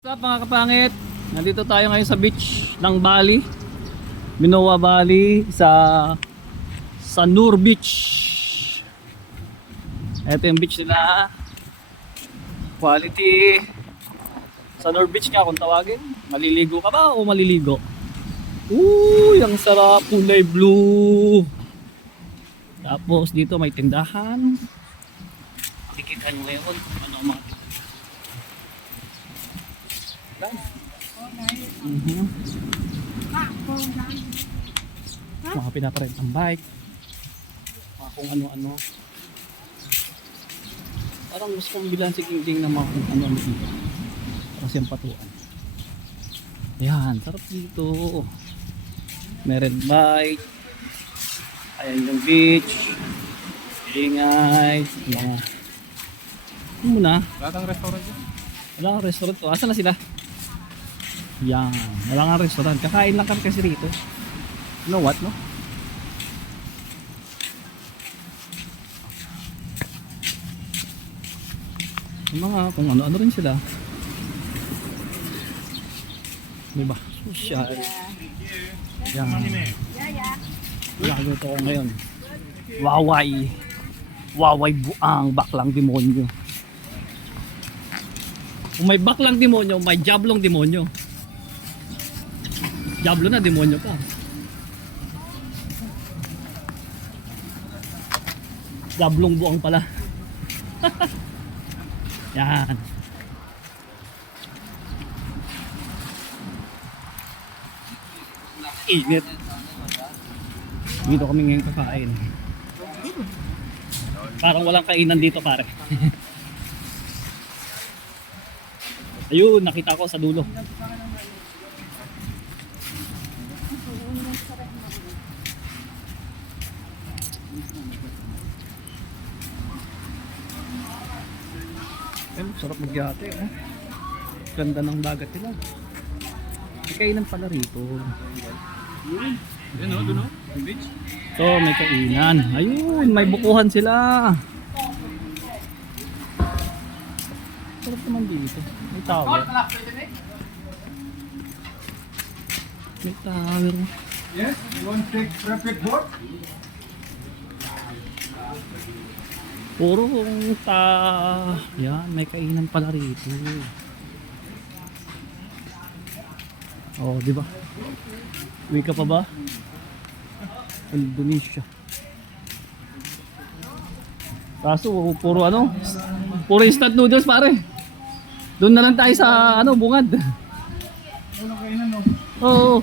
What's up mga kapangit? Nandito tayo ngayon sa beach ng Bali, Minoa Bali, sa Sanur Beach. Ito yung beach nila. Quality Sanur Beach nga kung tawagin. Maliligo ka ba o maliligo? Uy, ang sarap, kulay blue. Tapos dito may tindahan. Makikita nyo ngayon kung ano ang mga mga pinaparent ang bike, mga kung ano-ano. Parang gusto kong bilan si King ng mga kung ano-ano dito para siyang patuan. Yan, sarap dito. Meron bike, ayan yung beach, ingay, mga ano muna. Lahat ang restaurant dyan? Wala kang restaurant to. Asan na sila? Yan. Wala kang restaurant. Kakain lang kami kasi rito. You know what, no? Yung mga kung ano-ano rin sila. Diba? Social. Yan. Nakagluto ko ngayon. Waway. Waway buang baklang demonyo. Kung may baklang demonyo, may jablong demonyo. Jablo na, demonyo pa. Jablong buang pala. Yan. Init. Dito kami ngayon kakain. Parang walang kainan dito pare. Ayun, nakita ko sa dulo. Sarap magyate, eh. Ganda ng dagat nila. May kainan pala rito. Yan o, doon o, yung beach. So, may kainan. Ayun, may bukuhan sila. Sarap naman dito. May tower. May tower. Yes, you want to take rapid boat? Puro yan, may kainan pala rito. Oh, di ba? Uwi ka pa ba? Indonesia. Kaso puro ano? Puro instant noodles pare. Doon na lang tayo sa ano, bungad. Ano kainan o? Oo.